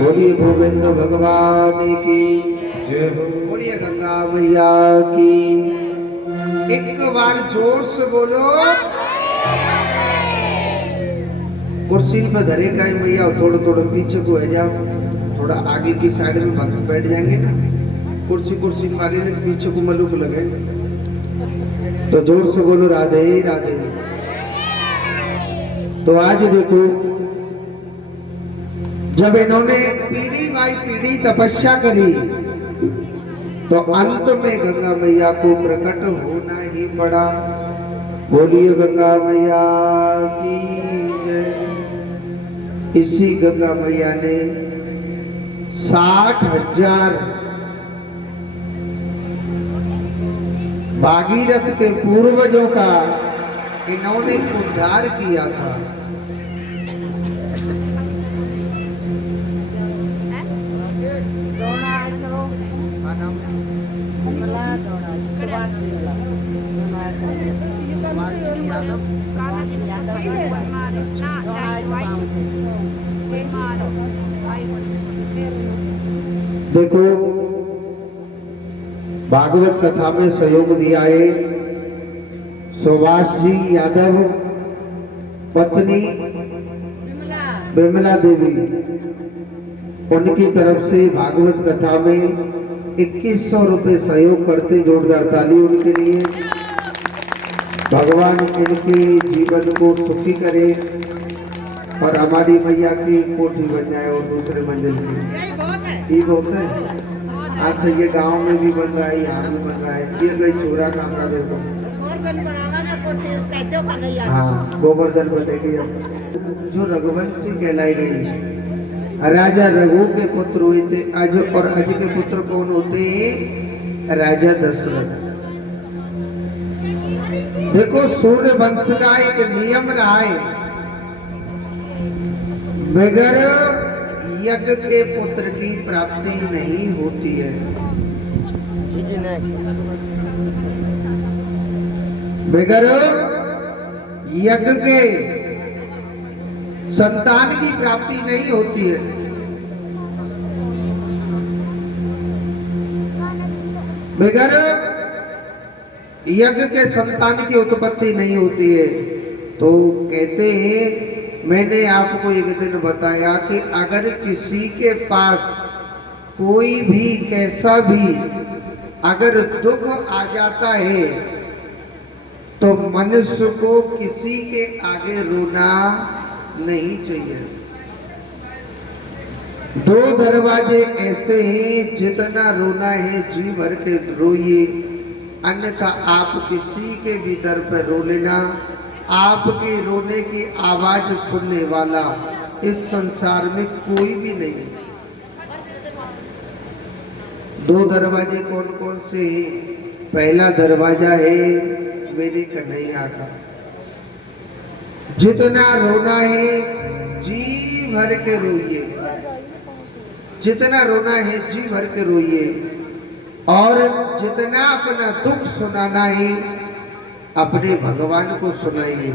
बोलिए गोविंद भगवान की जय हो। बोलिए गंगा मैया की। एक बार जोर से बोलो। कुर्सी पे धरे का ही मैया थोड़ा थोड़ा पीछे को है जाओ, थोड़ा आगे की साइड में बैठ जाएंगे ना, कुर्सी मारे ने पीछे को मलूक लगे तो जोर से बोलो राधे राधे। तो आज देखो जब इन्होंने पीढ़ी बाई पीढ़ी तपस्या करी तो अंत में गंगा मैया को प्रकट होना ही पड़ा। बोलिए गंगा मैया की जय। इसी गंगा मैया ने 60,000 भागीरथ के पूर्वजों का इन्होंने उद्धार किया था। देखो भागवत कथा में सहयोग दिया है सुभाष जी यादव, पत्नी विमला देवी, उनकी तरफ से भागवत कथा में 2100 रुपए सहयोग करते। जोरदार ताली उनके लिए। भगवान इनके जीवन को सुखी करे और हमारी मैया की कोठी बन जाए और दूसरे मंजिल की। ये बहुत है। आज से ये गांव में भी बन रहा है, यहाँ भी बन रहा है। ये गई छोरा काम कर रहे हो। हाँ गोवर्धन बनेगी। जो रघुवंशी कहलाई गई, राजा रघु के पुत्र हुए थे अज, और अज के पुत्र कौन होते? राजा दशरथ। देखो सूर्य वंश का एक नियम रहा है, बगैर यज्ञ के पुत्र की प्राप्ति नहीं होती है। बगैर यज्ञ के संतान की प्राप्ति नहीं होती है। बगैर यज्ञ के संतान की उत्पत्ति नहीं होती है। तो कहते हैं, मैंने आपको एक दिन बताया कि अगर किसी के पास कोई भी कैसा भी अगर दुख आ जाता है तो मनुष्य को किसी के आगे रोना नहीं चाहिए। दो दरवाजे ऐसे हैं, जितना रोना है जी भर के रोइए, अन्यथा आप किसी के भी दर पर रो लेना। आपके रोने की आवाज सुनने वाला इस संसार में कोई भी नहीं है। दो दरवाजे कौन कौन से? पहला दरवाजा है मेरे कन्हैया का। जितना रोना है जी भर के रोइए, जितना रोना है जी भर के रोइए, और जितना अपना दुख सुनाना है अपने भगवान को सुनाइए।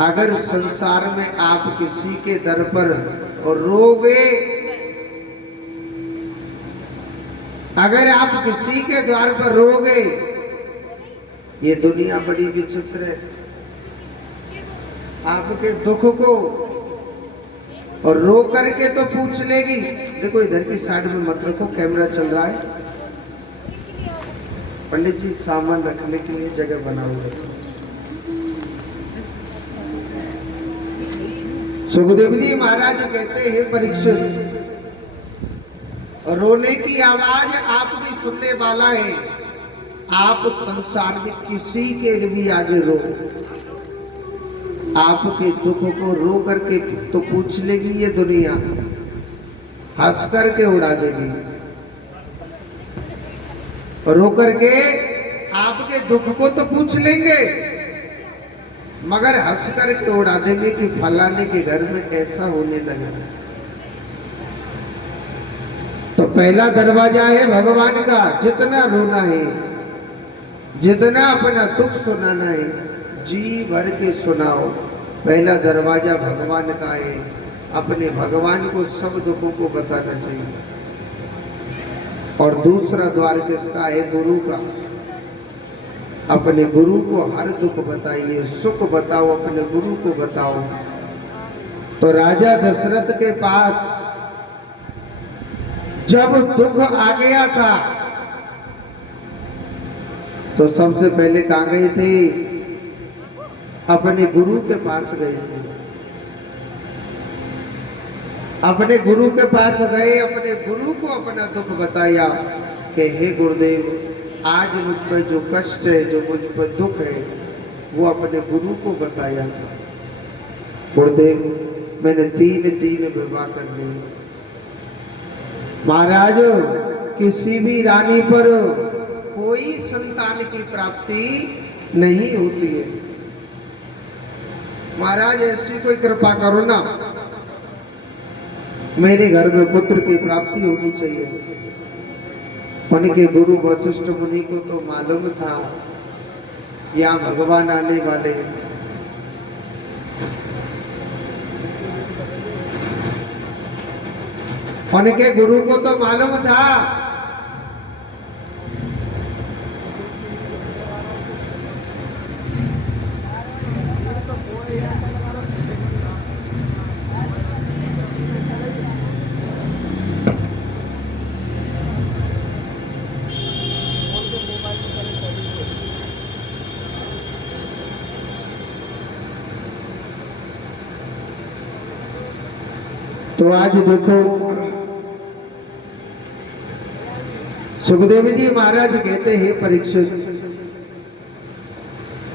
अगर संसार में आप किसी के दर पर रोगे, अगर आप किसी के द्वार पर रोगे, ये दुनिया बड़ी विचित्र है। आपके दुख को और रो करके तो पूछ लेगी। देखो इधर की साइड में मत रखो, कैमरा चल रहा है। पंडित जी सामान रखने के लिए जगह बनाओ। सुखदेव जी महाराज कहते हैं परीक्षित, रोने की आवाज आप भी सुनने वाला है। आप संसार में किसी के भी आगे रो, आपके दुख को रो करके तो पूछ लेगी ये दुनिया, हंस करके उड़ा देगी। रो करके आपके दुख को तो पूछ लेंगे, मगर हंस करके उड़ा देंगे कि फलाने के घर में ऐसा होने लगा। तो पहला दरवाजा है भगवान का। जितना रोना है, जितना अपना दुख सुनाना है, जी भर के सुनाओ। पहला दरवाजा भगवान का है। अपने भगवान को सब दुखों को बताना चाहिए। और दूसरा द्वार किसका है? गुरु का। अपने गुरु को हर दुख बताइए, सुख बताओ, अपने गुरु को बताओ। तो राजा दशरथ के पास जब दुख आ गया था तो सबसे पहले कहाँ गए थे? अपने गुरु के पास गए थे। अपने गुरु के पास गए, अपने गुरु को अपना दुख बताया कि हे गुरुदेव, आज मुझ पर जो कष्ट है, जो मुझ पर दुख है, वो अपने गुरु को बताया था। गुरुदेव, मैंने तीन विवाह कर लिए। महाराज, किसी भी रानी पर कोई संतान की प्राप्ति नहीं होती है। महाराज ऐसी कोई कृपा करो ना, मेरे घर में पुत्र की प्राप्ति होनी चाहिए। उनके गुरु वशिष्ठ मुनि को तो मालूम था यहाँ भगवान आने वाले हैं। उनके गुरु को तो मालूम था तो आज देखो सुखदेव जी महाराज कहते हैं परीक्षित,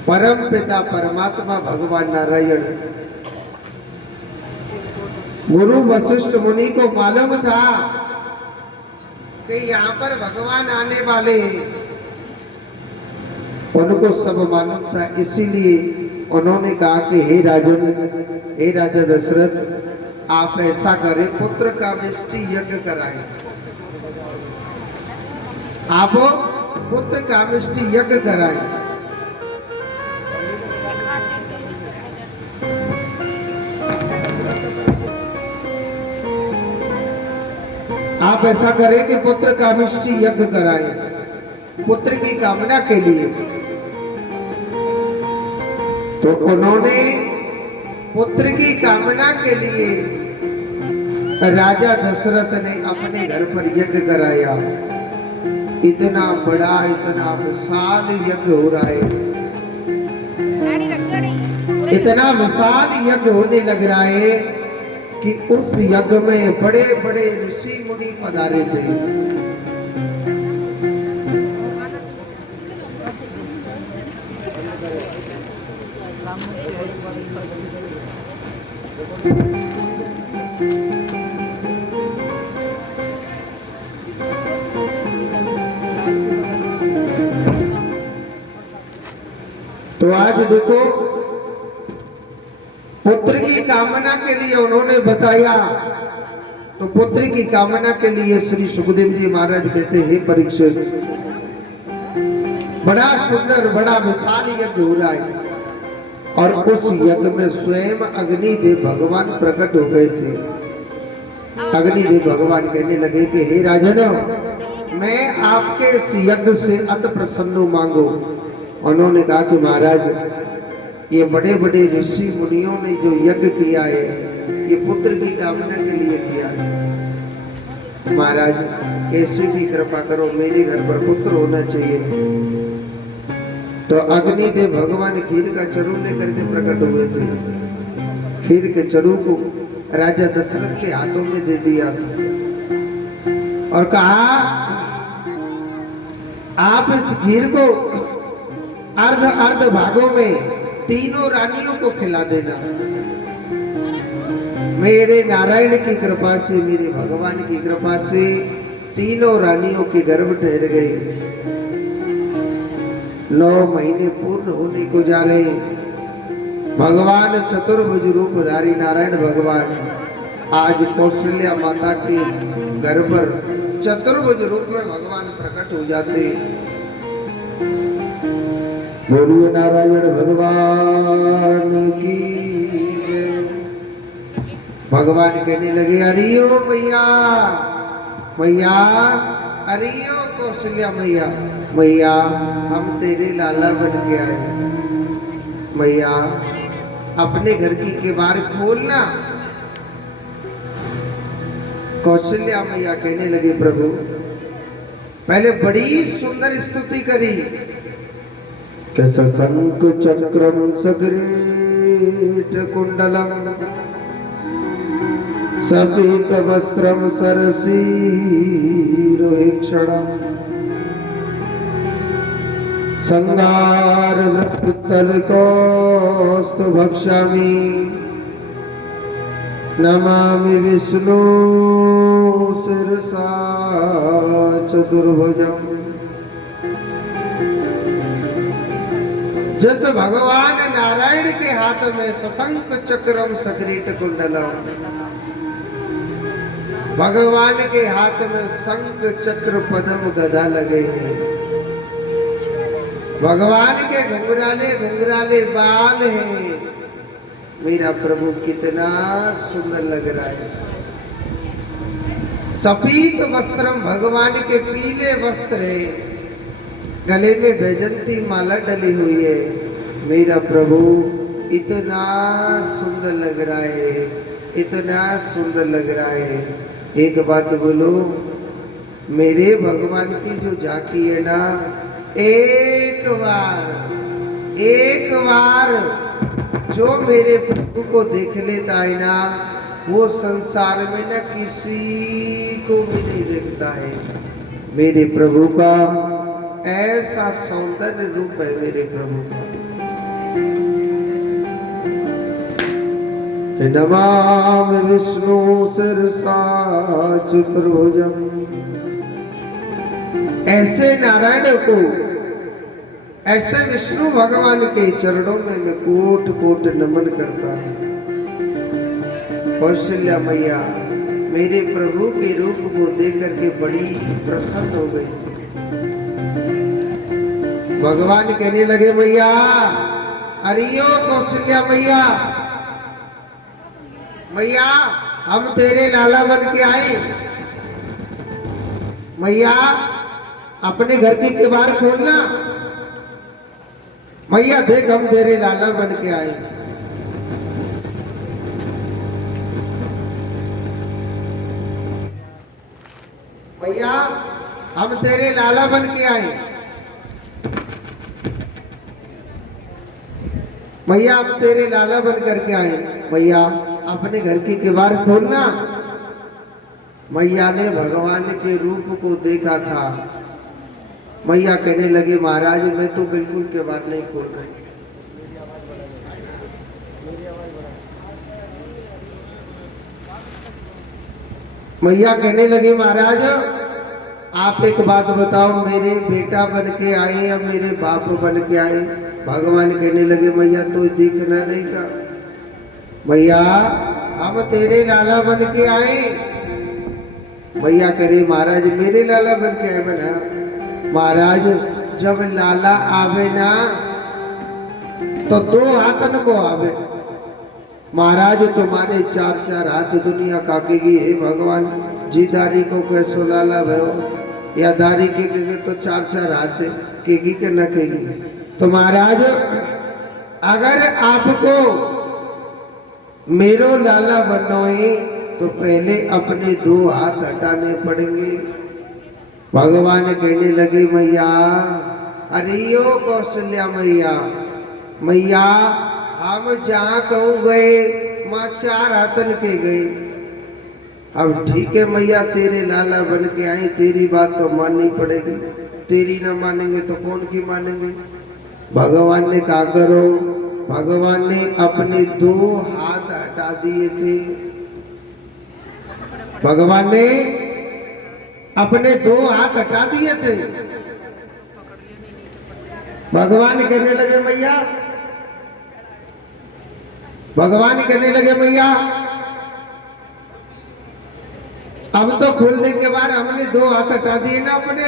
परम पिता परमात्मा भगवान नारायण गुरु वशिष्ठ मुनि को मालूम था कि यहाँ पर भगवान आने वाले हैं। उनको सब मालूम था, इसीलिए उन्होंने कहा कि हे राजन, हे राजा दशरथ, आप ऐसा करें, पुत्र का विष्टि यज्ञ कराएं। आप पुत्र का विष्टि यज्ञ कराएं। आप ऐसा करें कि पुत्र का विष्टि यज्ञ कराएं, पुत्र की कामना के लिए। तो उन्होंने पुत्र की कामना के लिए राजा दशरथ ने अपने घर पर यज्ञ कराया। इतना बड़ा, इतना विशाल यज्ञ हो रहा है, इतना विशाल यज्ञ होने लग रहा है कि उस यज्ञ में बड़े बड़े ऋषि मुनि पधारे थे। तो आज देखो, पुत्र की कामना के लिए उन्होंने बताया। तो पुत्र की कामना के लिए श्री सुखदेव जी महाराज कहते हैं परीक्षित, बड़ा सुंदर, बड़ा विशाल यज्ञ हो रहा है। और उस यज्ञ में स्वयं अग्निदेव भगवान प्रकट हो गए थे। अग्निदेव भगवान कहने लगे कि हे राजन, मैं आपके इस यज्ञ से अति प्रसन्न मांगो। उन्होंने कहा कि महाराज, ये बड़े बड़े ऋषि मुनियों ने जो यज्ञ किया है, ये पुत्र की कामना के लिए किया। महाराज कैसे भी कृपा करो, मेरे घर पर पुत्र होना चाहिए। तो अग्निदेव भगवान खीर का चरू लेकर के प्रकट हुए थे। खीर के चरू को राजा दशरथ के हाथों में दे दिया और कहा आप इस खीर को अर्ध अर्ध भागों में तीनों रानियों को खिला देना। मेरे नारायण की कृपा से, मेरे भगवान की कृपा से तीनों रानियों के गर्भ ठहर गए। 9 महीने पूर्ण होने को जा रहे। भगवान चतुर्भुज रूपधारी नारायण भगवान आज कौशल्या माता के घर पर चतुर्भुज रूप में भगवान प्रकट हो जाते। बोलिए नारायण भगवान की। भगवान कहने लगे अरियो मैया, मैया अरियो कौशल्या मैया, मैया हम तेरे लाला बन के आए। मैया अपने घर की केवाड़ खोलना। कौशल्या मैया कहने लगे प्रभु, पहले बड़ी सुंदर स्तुति करी। कैसा शंख चक्रम सग्रेट कुंडलम सपीत वस्त्रम सरसीरोहिक्षणम संगार वृत्तलकोस्तु भक्ष्यामि नमामि विष्णु शिरसा चतुर्भुजम। जैसे भगवान नारायण के हाथ में सशंख चक्रम सग्रीट कुंडलम, भगवान के हाथ में शंख चक्र पद्म गदा लगे हैं। भगवान के घुंघराले घुंघराले बाल हैं। मेरा प्रभु कितना सुंदर लग रहा है। सफेद वस्त्रम, भगवान के पीले वस्त्र है। गले में वैजंती माला डली हुई है। मेरा प्रभु इतना सुंदर लग रहा है, इतना सुंदर लग रहा है। एक बात बोलो, मेरे भगवान की जो झांकी है ना, एक बार जो मेरे प्रभु को देख लेता है ना, वो संसार में ना किसी को भी नहीं देखता है। मेरे प्रभु का ऐसा सौंदर्य रूप है मेरे प्रभु का। नमामि विष्णु शिरसा चतुर्भुजम। ऐसे नारायण को, ऐसे विष्णु भगवान के चरणों में मैं कोट कोट नमन करता हूँ। कौशल्या मैया मेरे प्रभु के रूप को देख करके बड़ी प्रसन्न हो गई। भगवान कहने लगे मैया अरियो कौशल्या मैया, मैया हम तेरे लाला बन के आए। मैया अपने घर की केवाड़ खोलना। मैया देख हम तेरे लाला बन के आए। मैया हम तेरे लाला बन के आए। मैया हम तेरे लाला बन करके आए। मैया अपने घर की केवाड़ खोलना। मैया ने भगवान के रूप को देखा था। मैया कहने लगे महाराज मैं तो बिल्कुल केवाड़ नहीं खोल रही। मैया कहने लगे महाराज आप एक बात बताओ, मेरे बेटा बन के आए या मेरे बाप बन के आए? भगवान कहने लगे मैया तो दिखना नहीं का। मैया हम तेरे लाला बन के आए। मैया कह रही महाराज मेरे लाला बन के आए। बना महाराज जब लाला आवे ना तो 2 हाथन को आवे। महाराज तुम्हारे 4 हाथ दुनिया काकेगी। हे भगवान जी दारी को कैसो लाला भयो या दारी के तो 4 हाथ केगी के न केगी। तो महाराज अगर आपको मेरो लाला बनोए तो पहले अपने 2 हाथ हटाने पड़ेंगे। भगवान कहने लगे मैया, अरे यो कौशल्या मैया, मैया हम जहाँ कहूँ गए माँ 4 हाथन के गए। अब ठीक है मैया, तेरे लाला बन के आई, तेरी बात तो माननी पड़ेगी, तेरी ना मानेंगे तो कौन की मानेंगे। भगवान ने कहा करो, भगवान ने अपने 2 हाथ हटा दिए थे। भगवान ने अपने 2 हाथ हटा दिए थे। भगवान कहने लगे मैया, भगवान कहने लगे मैया अब तो खोलने के बाद हमने 2 हाथ हटा दिए ना अपने,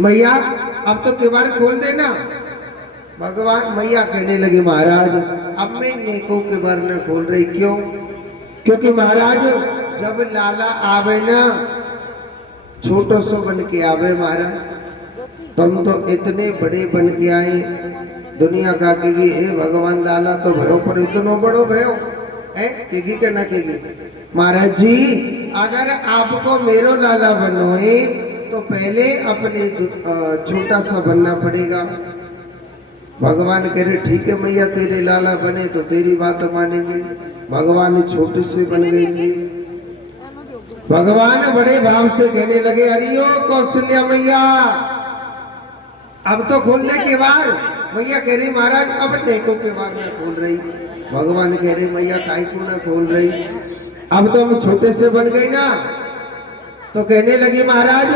मैया अब तो केवाड़ खोल देना। भगवान मैया कहने लगे महाराज अब मैं नेकों के बार न खोल रही। क्यों? क्योंकि महाराज जब लाला आवे ना छोटो सो बन के आवे महाराज, तुम तो इतने बड़े बन के आए, दुनिया का कहेगी हे भगवान लाला तो भयो पर इतनो बड़ो भयो है, कहेगी कि ना कहेगी। महाराज जी अगर आपको मेरो लाला बनोए तो पहले अपने छोटा सा बनना पड़ेगा। भगवान कह रहे ठीक है मैया, तेरे लाला बने तो तेरी बात मानेंगे। भगवान छोटे से बन गए थे। भगवान बड़े भाव से कहने लगे अरे ओ कौशल्या मैया अब तो खोल दे केवाड़। मैया कह रही महाराज अब नेको केवाड़ ना खोल रही। भगवान कह रहे मैया काहे को ना खोल रही, अब तो हम छोटे से बन गई ना। तो कहने लगी महाराज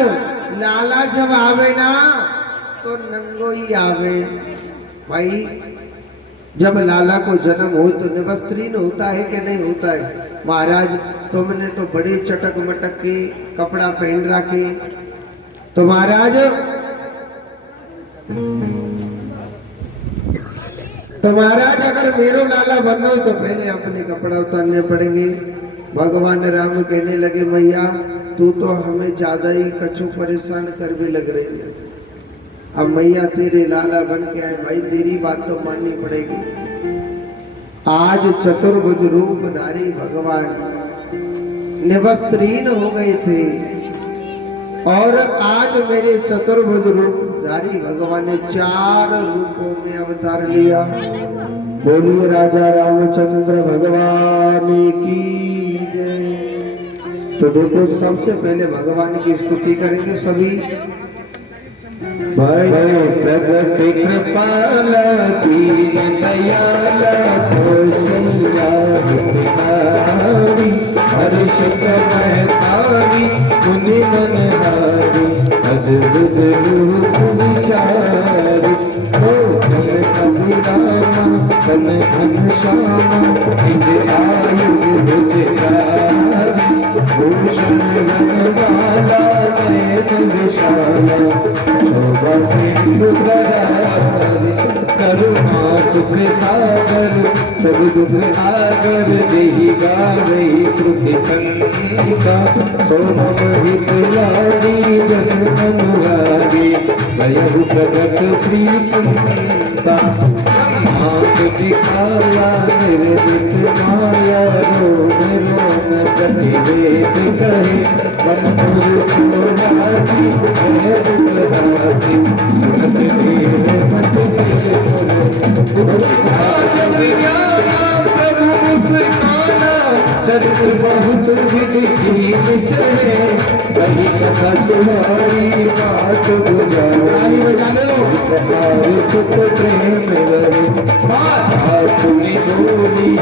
लाला जब आवे ना तो नंगो ही आवे। भाई जब लाला को जन्म हो तो निवस्त्रीन होता है कि नहीं होता है। महाराज तुमने तो बड़े चटक मटक के कपड़ा पहन रखे। तो महाराज अगर मेरो लाला बनना हो तो पहले अपने कपड़ा उतारने पड़ेंगे। भगवान राम कहने लगे मैया तू तो हमें ज्यादा ही कछु परेशान कर भी लग रही है। अब मैया तेरे लाला बन के आए, भाई तेरी बात तो माननी पड़ेगी। आज चतुर्भुज रूपधारी भगवान निवस्त्रीन हो गए थे और आज मेरे चतुर्भुज रूपधारी भगवान ने 4 रूपों में अवतार लिया। बोलिए राजा रामचंद्र भगवान की जय। तो देखो सबसे पहले भगवान की स्तुति करेंगे सभी। भाई प्रगट कृपाला दीन दयाला कौशल्या हितकारी हर्ष महतारी मुनि मनहारी अद्भुत रूप विचारी। ओ धन अभिरामा धन घनश्यामा निज आयु भुजकारी भूषण वाला नयन विशाला करुणा सुख सागर सब दुख आगर देहि गावै श्रुति संगीता। सोनम हित लागी जन अनुरागी भयहु प्रगट श्री कुंता। आँख दिखाया निर्मित माया रोग रोग प्रतिवेद कहे मनोर सोनासी है दुखदासी सुनत मेरे मत प्रभु मुस्काना चरित्र बहुत विधिहीन चले कही कथा सुनाई बात बुझाई प्रहार सुख प्रेम रहे हाथुनी डोली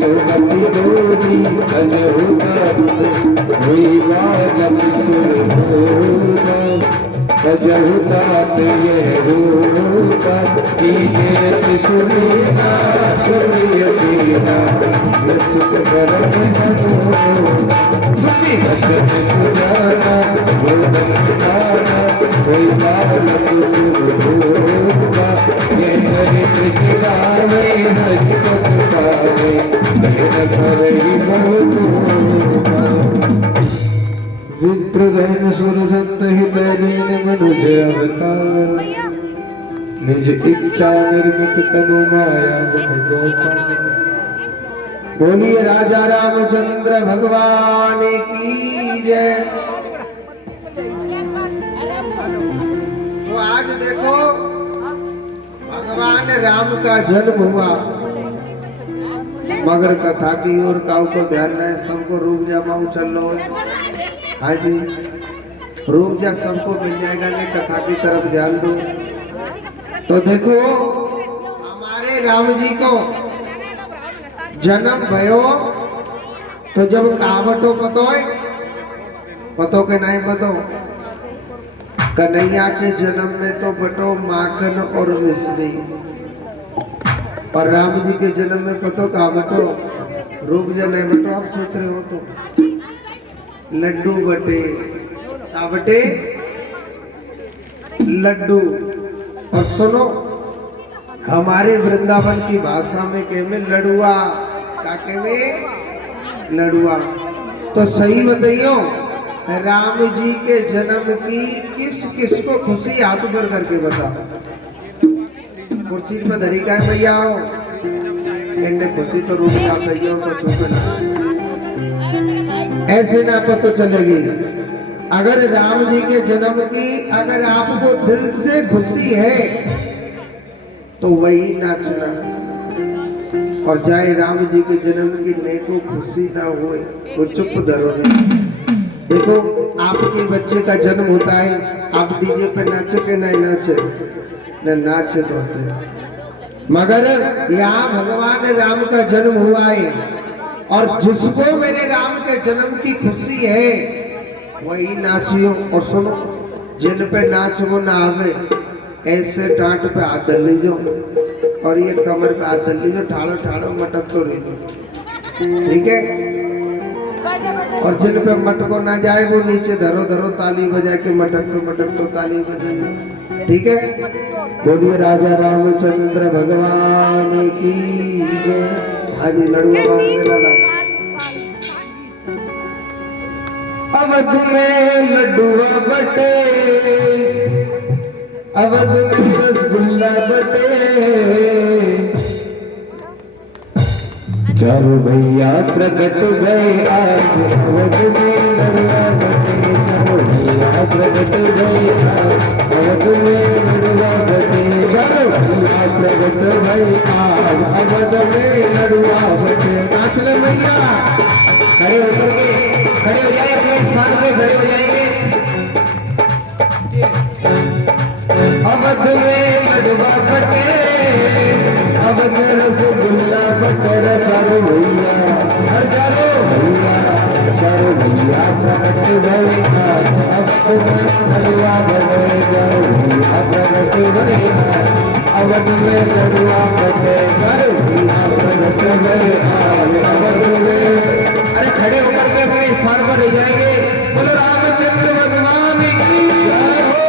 सोगति डोली अज हुई वागम सुर होगा अजहु तात यह होगा कीजे सुनीना सुनिय सीना सुख करम सुखी भजन सुजाना गोदन खाना कोई बालक सुर होगा ये हरि कृति गावे हरि पद पावे मेरा करई बहुत विप्रगण सुर संत हित दीन मनुज अवतार निज इच्छा निर्मित तनु माया गुण गोपाल। बोलिए राजा रामचंद्र भगवान की जय। तो आज देखो भगवान राम का जन्म हुआ, मगर कथा की ओर काउ को ध्यान रहे, सबको रूप जमाऊ चल लो। हाँ जी, रूप जा सबको मिल जाएगा, नहीं कथा की तरफ ध्यान दो। तो देखो हमारे राम जी को जन्म भयो तो जब कावटो पतो के नहीं पतो, कन्हैया के जन्म में तो बटो माखन और मिश्री, और राम जी के जन्म में पतो का बटो रूप जन है बटो। आप सोच रहे हो तो लड्डू बटे, का बटे लड्डू। और सुनो हमारे वृंदावन की भाषा में कहे में लड़ुआ, का कहे में लड़ुआ। तो सही बताइयो राम जी के जन्म की किस किस को खुशी, हाथ ऊपर करके बता। कुर्सी पर धरी का भैया हो, इन्हें खुशी तो रूप का भैया को छूटना, ऐसे ना पता चलेगी। अगर राम जी के जन्म की अगर आपको दिल से खुशी है तो वही नाचना, और जाए राम जी के जन्म की neko खुशी ना होए वो चुप धरो। देखो आपके बच्चे का जन्म होता है, आप डीजे पे नाचे के नहीं नाचे, न नाचे तो होते, मगर यहाँ भगवान राम का जन्म हुआ है, और जिसको मेरे राम के जन्म की खुशी है वही नाचियो। और सुनो जिन पे नाच वो ना आवे, ऐसे टाट पे हाथ धर लीजो, और ये कमर पे हाथ धर लीजो, ठाड़ो ठाड़ो मटक तो रही, ठीक है। और जिन पे मटको ना जाए वो नीचे धरो धरो ताली बजा के मटक तो ताली बजाइए, ठीक है। बोलिए राजा रामचंद्र भगवान की जय। आज लड़ुआ अवध में लड्डुआ बटे, अवध में रसगुल्ला बटे, चारों भैया प्रकट गए आज अवध में लड़ुआ बटे। चारों भैया प्रकट गए आज अवध में लड़ुआ बटे। चारों भैया प्रकट गए आज अवध में लड़ुआ बटे। नाच ले भैया, खड़े होकर के खड़े हो जाए, अपने स्थान पे खड़े हो जाएंगे। अवध में लड़ुआ बटे, अवध में रसगुल्ला बटे। चारों भैया हर चारों भैया, चारों भैया प्रकट गए आज अवध में लड़ुआ बटे। चारों भैया प्रकट गए अवध में लड़ुआ बटे। चारों भैया प्रकट गए आज अवध में। अरे खड़े होकर के अपने स्थान पर रह जाएंगे। बोलो रामचंद्र भगवान की जय हो।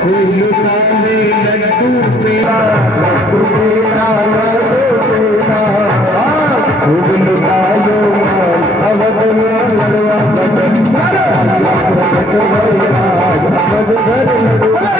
फूल काले लड्डू मेरा लड्डू मेरा लड्डू मेरा फूल कालो अवध में लड़वा बदन प्रकट भई आज अवध घर लड़वा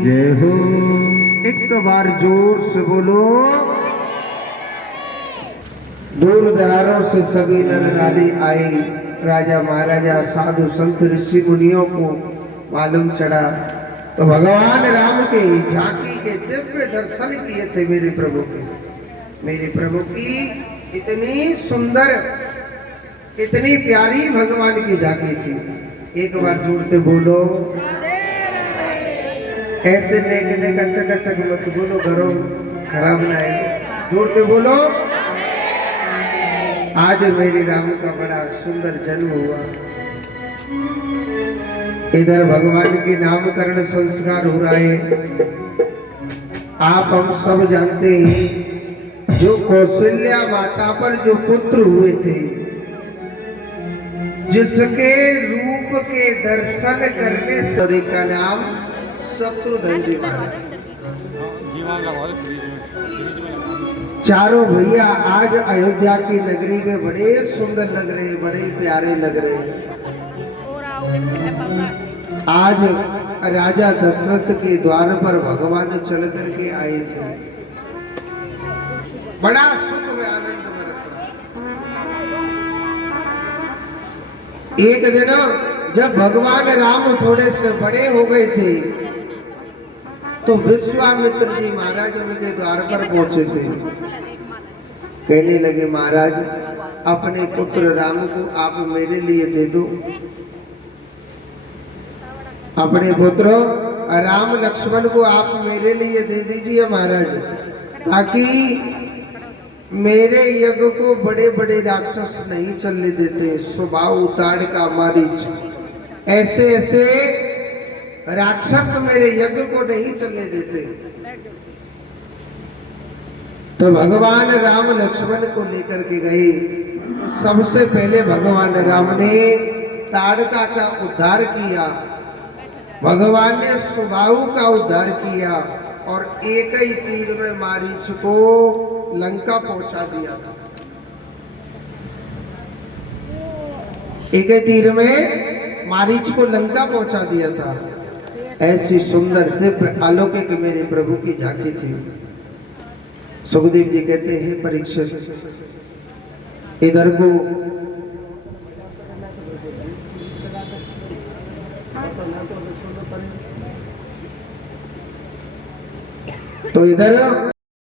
जय हो। एक बार जोर से बोलो। दूर दरारों से सभी नर नारी आई। राजा महाराजा साधु संत ऋषि मुनियों को मालूम चढ़ा तो भगवान राम के झांकी के दिव्य दर्शन किए थे मेरे प्रभु के। मेरे प्रभु की इतनी सुंदर इतनी प्यारी भगवान की झांकी थी। एक बार जोड़ते बोलो। ऐसे नेक नेक अच्छा अच्छा मत बोलो, घरों खराब ना आए। जोड़ते बोलो। आज मेरे राम का बड़ा सुंदर जन्म हुआ। इधर भगवान के नामकरण संस्कार हो रहा है। आप हम सब जानते हैं जो कौशल्या माता पर जो पुत्र हुए थे, जिसके रूप के दर्शन करने से का नाम शत्रुघ्न जी महाराज। चारों भैया आज अयोध्या की नगरी में बड़े सुंदर लग रहे, बड़े प्यारे लग रहे। आज राजा दशरथ के द्वार पर भगवान चल करके आए थे। बड़ा सुख व आनंद बरस रहा। एक दिन जब भगवान राम थोड़े से बड़े हो गए थे तो विश्वामित्र जी महाराज उनके द्वार पर पहुंचे थे। कहने लगे, महाराज अपने पुत्र राम को आप मेरे लिए दे दो। अपने पुत्र राम लक्ष्मण को आप मेरे लिए दे दीजिए महाराज, ताकि मेरे यज्ञ को बड़े बड़े राक्षस नहीं चलने देते। स्वभाव उताड़ का मारीच ऐसे ऐसे राक्षस मेरे यज्ञ को नहीं चलने देते। तो भगवान राम लक्ष्मण को लेकर के गए। सबसे पहले भगवान राम ने ताड़का का उद्धार किया। भगवान ने सुबाहु का उद्धार किया और एक ही तीर में मारीच को लंका पहुंचा दिया था। एक ही तीर में मारीच को लंका पहुंचा दिया था। ऐसी सुंदर दिव्य अलौकिक मेरे प्रभु की झांकी थी। सुखदेव जी कहते हैं, परीक्षित इधर को तो इधर